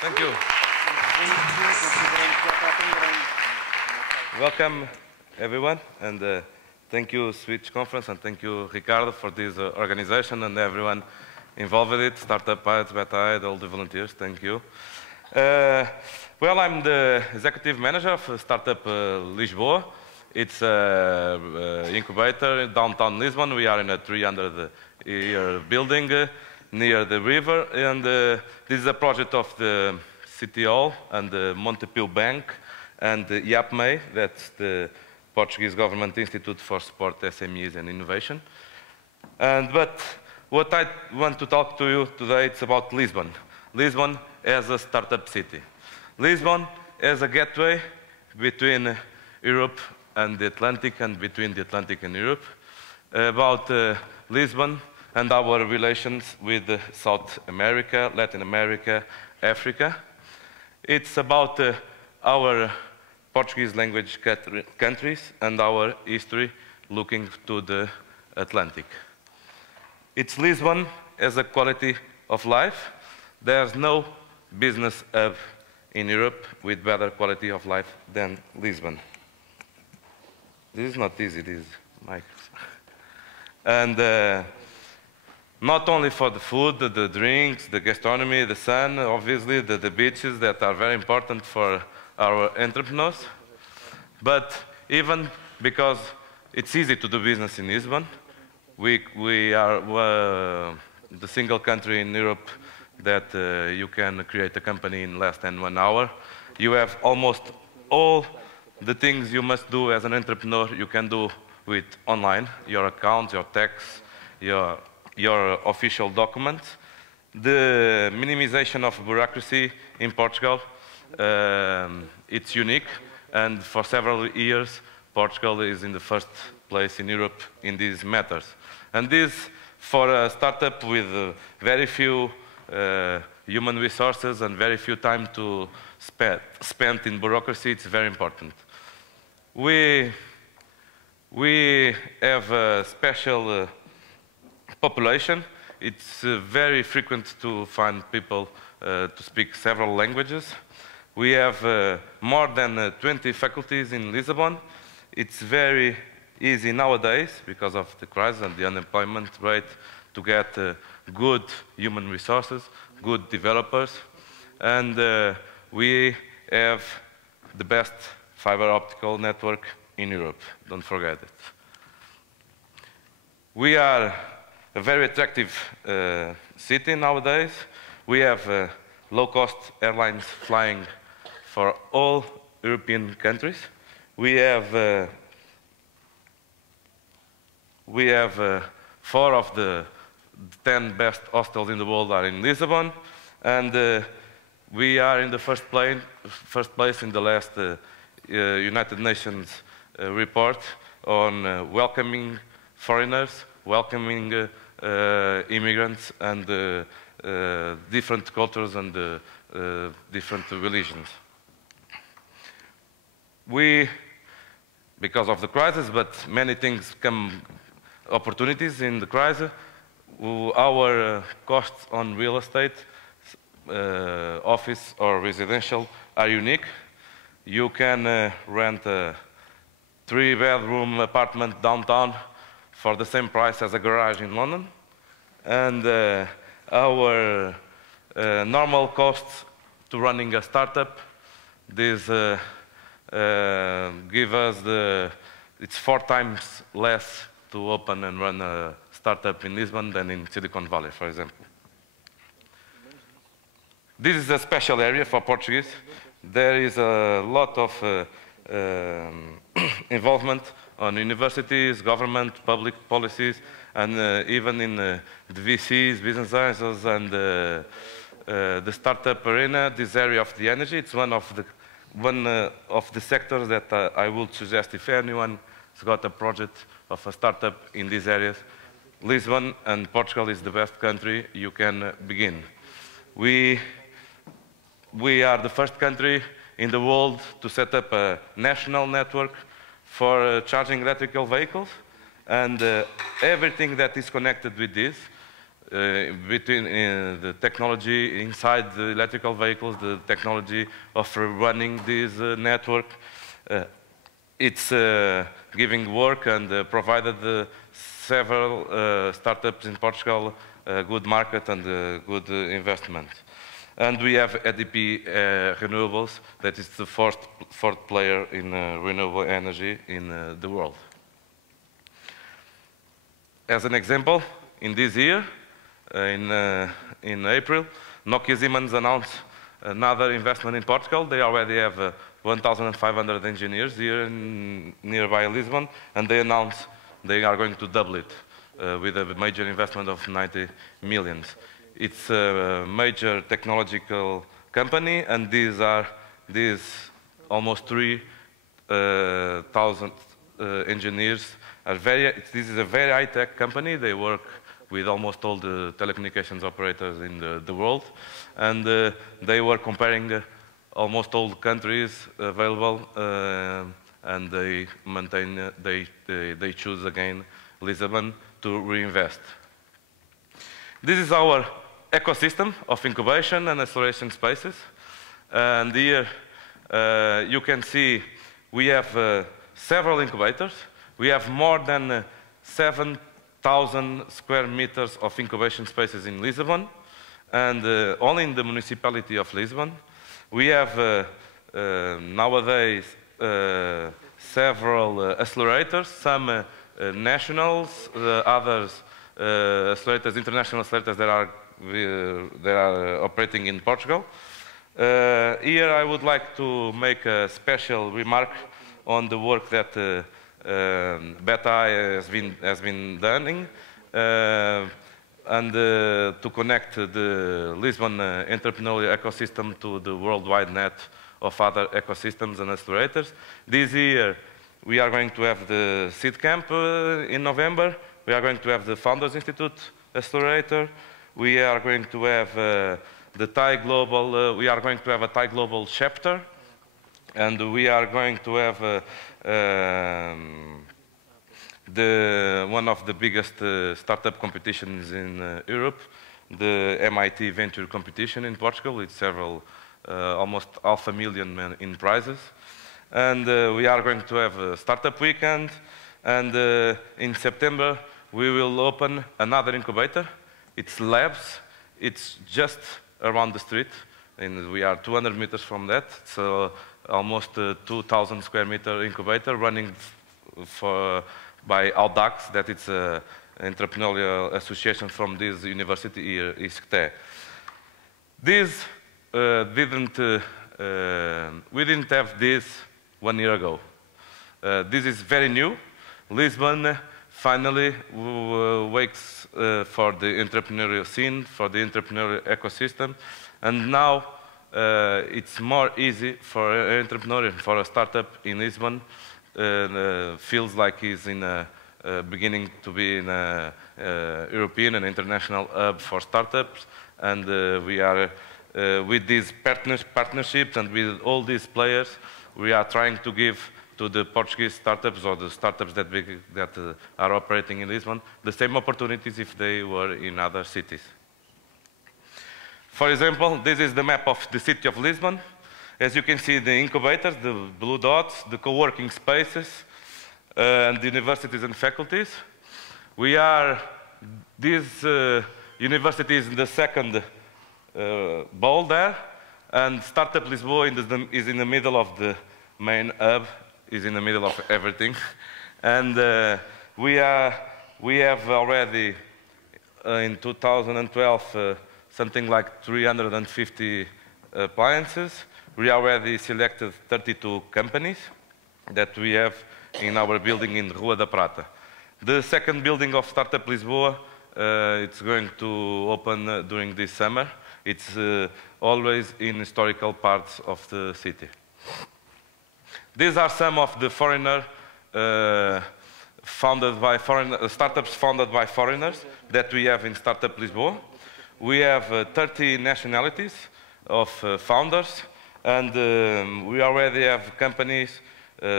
Thank you. Welcome, everyone, and thank you, Switch Conference, and thank you, Ricardo, for this organization and everyone involved with it, Startup Pilots, Beta, all the volunteers, thank you. Well, I'm the executive manager of Startup Lisbon. It's an incubator in downtown Lisbon. We are in a 300-year building near the river, and this is a project of the City Hall and the Montepio Bank and the IAPME, that's the Portuguese Government Institute for Support SMEs and Innovation. But what I want to talk to you today is about Lisbon. Lisbon as a startup city. Lisbon as a gateway between Europe and the Atlantic and between the Atlantic and Europe. About Lisbon and our relations with South America, Latin America, Africa. It's about our Portuguese language countries and our history looking to the Atlantic. It's Lisbon as a quality of life. There's no business hub in Europe with better quality of life than Lisbon. This is not easy, this, Mike. And not only for the food, the drinks, the gastronomy, the sun, obviously, the beaches that are very important for our entrepreneurs, but even because it's easy to do business in Lisbon. We are the single country in Europe that you can create a company in less than 1 hour. You have almost all the things you must do as an entrepreneur, you can do with online, your accounts, your tax, your official documents. The minimization of bureaucracy in Portugal, it's unique, and for several years, Portugal is in the first place in Europe in these matters. And this, for a startup with very few human resources and very few time to spend in bureaucracy, it's very important. We have a special population. It's very frequent to find people to speak several languages. We have more than 20 faculties in Lisbon. It's very easy nowadays, because of the crisis and the unemployment rate, to get good human resources, good developers, and we have the best fiber optical network in Europe, don't forget it. We are a very attractive city nowadays. We have low-cost airlines flying for all European countries. We have 4 of the 10 best hostels in the world are in Lisbon, and we are in the first place in the last United Nations report on welcoming foreigners, welcoming immigrants and different cultures and different religions. Because of the crisis, but many things come opportunities in the crisis, our costs on real estate, office or residential, are unique. You can rent a 3-bedroom apartment downtown for the same price as a garage in London. And our normal costs to running a startup, this give us it's 4 times less to open and run a startup in Lisbon than in Silicon Valley, for example. This is a special area for Portuguese. There is a lot of involvement on universities, government, public policies, and even in the VCs, business angels, and the startup arena, this area of the energy. It's one of the sectors that I would suggest if anyone has got a project of a startup in these areas. Lisbon and Portugal is the best country you can begin. We are the first country in the world to set up a national network for charging electrical vehicles, and everything that is connected with this, between the technology inside the electrical vehicles, the technology of running this network. It's giving work and provided several startups in Portugal good market and good investment. And we have EDP Renewables, that is the fourth player in renewable energy in the world. As an example, in this year, in April, Nokia Siemens announced another investment in Portugal. They already have 1,500 engineers here nearby Lisbon, and they announced they are going to double it with a major investment of 90 million. It's a major technological company, and these almost 3,000 engineers. This is a very high-tech company. They work with almost all the telecommunications operators in the world, and they were comparing almost all the countries available, and they maintain. They choose again Lisbon to reinvest. This is our ecosystem of incubation and acceleration spaces, and here you can see we have several incubators. We have more than 7,000 square meters of incubation spaces in Lisbon, and only in the municipality of Lisbon. We have nowadays several accelerators, some nationals, others accelerators, international accelerators that are operating in Portugal. Here I would like to make a special remark on the work that Beta has been doing, and to connect the Lisbon entrepreneurial ecosystem to the worldwide net of other ecosystems and accelerators. This year we are going to have the Seed Camp in November. We are going to have the Founders Institute Accelerator. We are going to have the Thai Global. We are going to have a Thai Global chapter, and we are going to have one of the biggest startup competitions in Europe, the MIT Venture Competition in Portugal, with several, almost 500,000 in prizes. And we are going to have a startup weekend, and in September we will open another incubator. It's Labs. It's just around the street, and we are 200 meters from that. So almost 2,000 square meter incubator running by Audax, that it's an entrepreneurial association from this university here, ISCTE. This we didn't have this 1 year ago. This is very new. Lisbon finally wakes for the entrepreneurial scene, for the entrepreneurial ecosystem, and now it's more easy for an entrepreneur, for a startup in Lisbon. Feels like he's beginning to be in a European and international hub for startups, and we are with these partnerships and with all these players, we are trying to give to the Portuguese startups or the startups that are operating in Lisbon the same opportunities if they were in other cities. For example, this is the map of the city of Lisbon. As you can see, the incubators, the blue dots, the co-working spaces, and the universities and faculties. This university is in the second ball there, and Startup Lisboa is in the middle of the main hub, is in the middle of everything. And we have already, in 2012, something like 350 appliances. We already selected 32 companies that we have in our building in Rua da Prata. The second building of Startup Lisboa, it's going to open during this summer. It's always in historical parts of the city. These are some of the startups founded by foreigners that we have in Startup Lisboa. We have 30 nationalities of founders, and we already have companies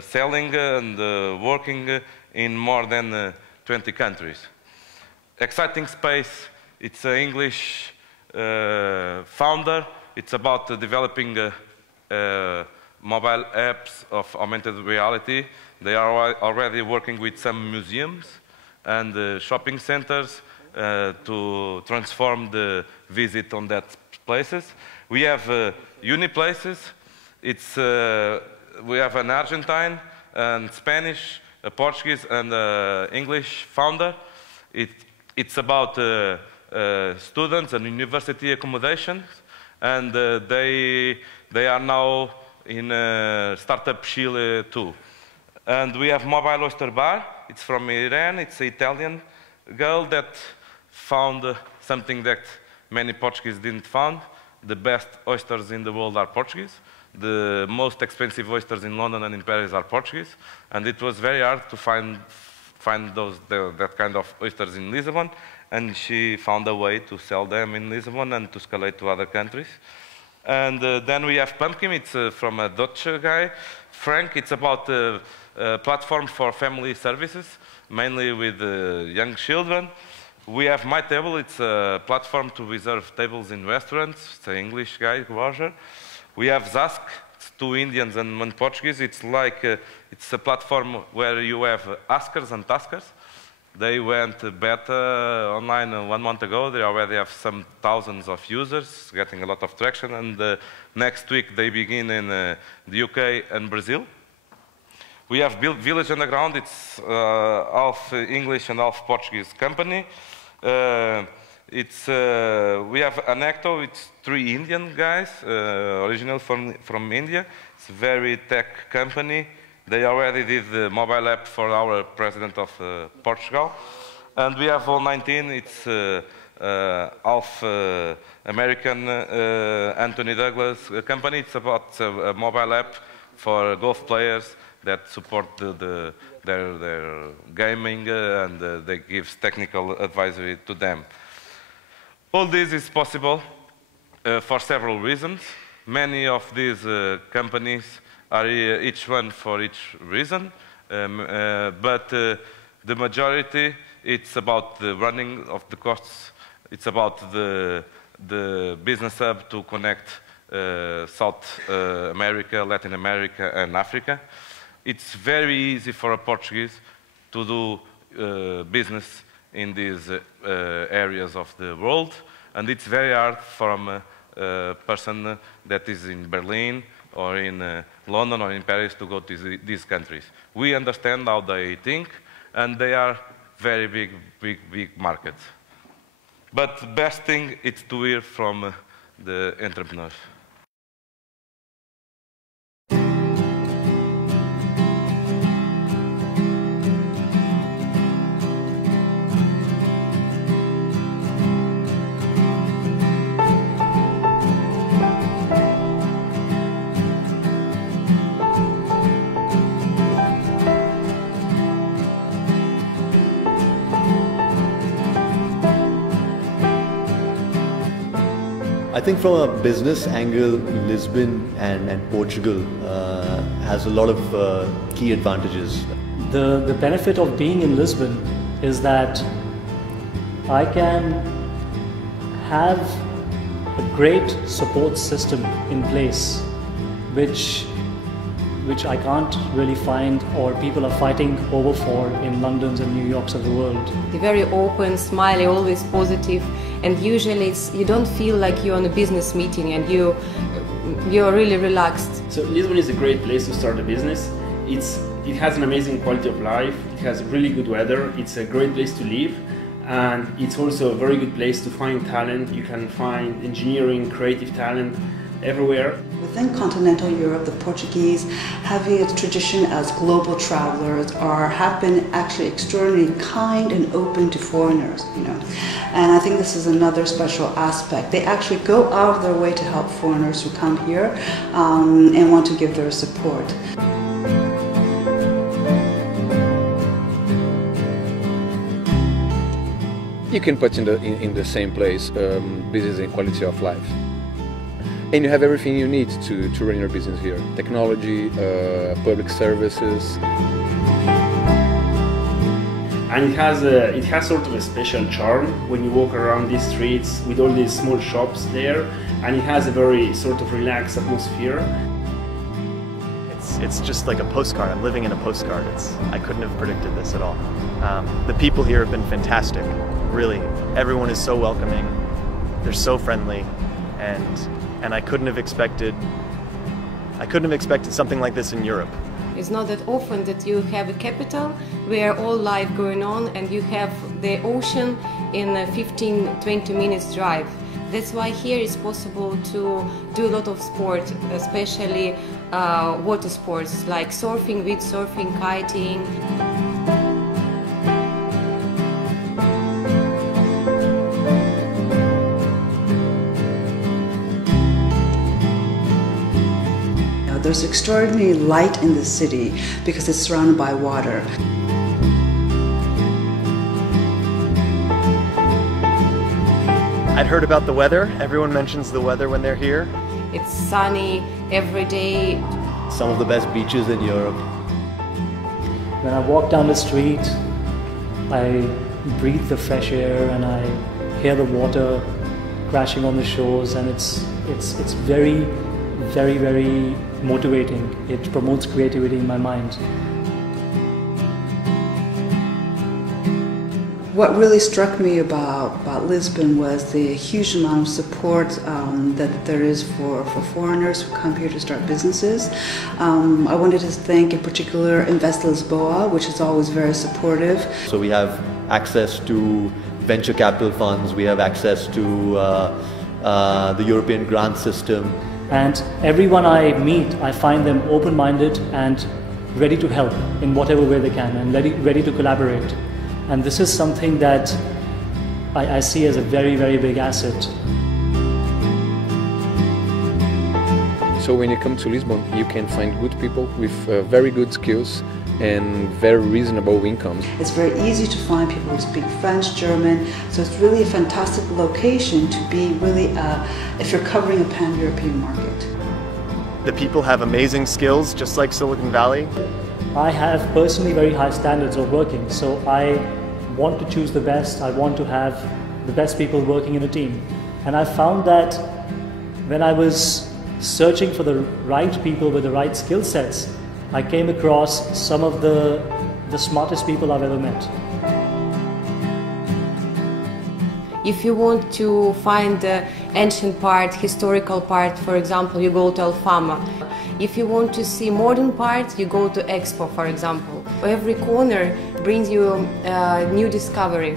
selling and working in more than 20 countries. Exciting space It's an English founder. It's about developing mobile apps of augmented reality. They are already working with some museums and shopping centers to transform the visit on that places. We have Uniplaces. We have an Argentine and Spanish, a Portuguese and English founder. It's about students and university accommodations, and they are now in Startup Chile too. And we have Mobile Oyster Bar. It's from Iran. It's an Italian girl that found something that many Portuguese didn't find. The best oysters in the world are Portuguese. The most expensive oysters in London and in Paris are Portuguese. And it was very hard to find that kind of oysters in Lisbon. And she found a way to sell them in Lisbon and to escalate to other countries. And then we have Pumpkin. It's from a Dutch guy. Frank, it's about a platform for family services, mainly with young children. We have My Table. It's a platform to reserve tables in restaurants. It's an English guy, Roger. We have Zask. It's 2 Indians and 1 Portuguese. It's like it's a platform where you have askers and taskers. They went beta online 1 month ago. They already have some thousands of users, getting a lot of traction. And next week they begin in the UK and Brazil. We have Village Underground. It's half English and half Portuguese company. We have Anecto. It's 3 Indian guys, original from India. It's a very tech company. They already did the mobile app for our president of Portugal. And we have All19. It's half American Anthony Douglas company. It's about a mobile app for golf players that support their gaming and they give technical advisory to them. All this is possible for several reasons. Many of these companies are each one for each reason, but the majority, it's about the running of the costs. It's about the business hub to connect South America, Latin America, and Africa. It's very easy for a Portuguese to do business in these areas of the world, and it's very hard from a person that is in Berlin or in London or in Paris to go to these countries. We understand how they think, and they are very big markets. But the best thing is to hear from the entrepreneurs. I think from a business angle, Lisbon and Portugal has a lot of key advantages. The benefit of being in Lisbon is that I can have a great support system in place, which I can't really find or people are fighting over for in Londons and New Yorks of the world. They're very open, smiley, always positive, and usually you don't feel like you're on a business meeting and you're really relaxed. So Lisbon is a great place to start a business. It has an amazing quality of life, it has really good weather, it's a great place to live, and it's also a very good place to find talent. You can find engineering, creative talent everywhere. Within continental Europe, the Portuguese, having a tradition as global travelers, have been actually extraordinarily kind and open to foreigners, And I think this is another special aspect. They actually go out of their way to help foreigners who come here and want to give their support. You can put in the same place business and quality of life. And you have everything you need to run your business here. Technology, public services. and it has sort of a special charm when you walk around these streets with all these small shops there, and it has a very sort of relaxed atmosphere. It's just like a postcard. I'm living in a postcard. I couldn't have predicted this at all. The people here have been fantastic, really. Everyone is so welcoming. They're so friendly, and I couldn't have expected something like this in Europe. It's not that often that you have a capital where all life going on and you have the ocean in a 15-20 minutes drive. That's why here it's possible to do a lot of sport, especially water sports like surfing, windsurfing, kiting. There's extraordinary light in the city because it's surrounded by water. I'd heard about the weather. Everyone mentions the weather when they're here. It's sunny every day. Some of the best beaches in Europe. When I walk down the street, I breathe the fresh air and I hear the water crashing on the shores, and it's very, very, very motivating. It promotes creativity in my mind. What really struck me about Lisbon was the huge amount of support that there is for foreigners who come here to start businesses. I wanted to thank in particular Invest Lisboa, which is always very supportive. So we have access to venture capital funds, we have access to the European grant system. And everyone I meet, I find them open-minded and ready to help in whatever way they can, and ready to collaborate. And this is something that I see as a very, very big asset. So when you come to Lisbon, you can find good people with very good skills and very reasonable incomes. It's very easy to find people who speak French, German, so it's really a fantastic location to be really, if you're covering a pan-European market. The people have amazing skills, just like Silicon Valley. I have personally very high standards of working, so I want to choose the best. I want to have the best people working in a team. And I found that when I was searching for the right people with the right skill sets, I came across some of the smartest people I've ever met. If you want to find the ancient part, historical part, for example, you go to Alfama. If you want to see modern part, you go to Expo, for example. Every corner brings you a new discovery.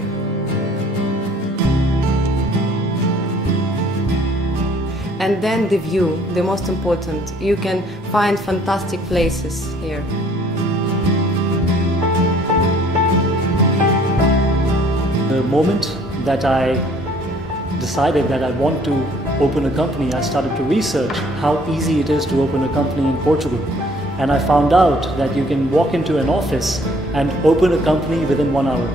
And then the view, the most important. You can find fantastic places here. The moment that I decided that I want to open a company, I started to research how easy it is to open a company in Portugal. And I found out that you can walk into an office and open a company within 1 hour.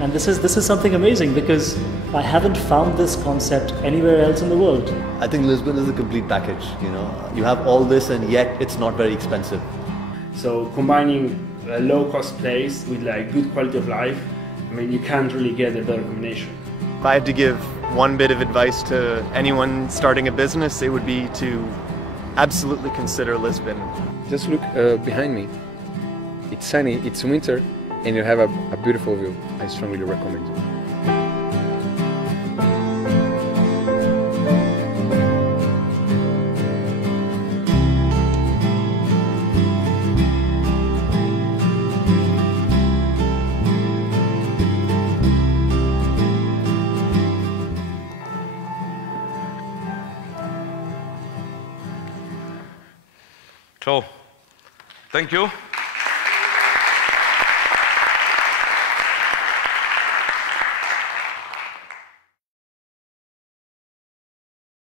And this is something amazing because I haven't found this concept anywhere else in the world. I think Lisbon is a complete package, you know. You have all this and yet it's not very expensive. So combining a low-cost place with like good quality of life, I mean, you can't really get a better combination. If I had to give one bit of advice to anyone starting a business, it would be to absolutely consider Lisbon. Just look behind me. It's sunny, it's winter, and you have a beautiful view. I strongly recommend it. So, thank you.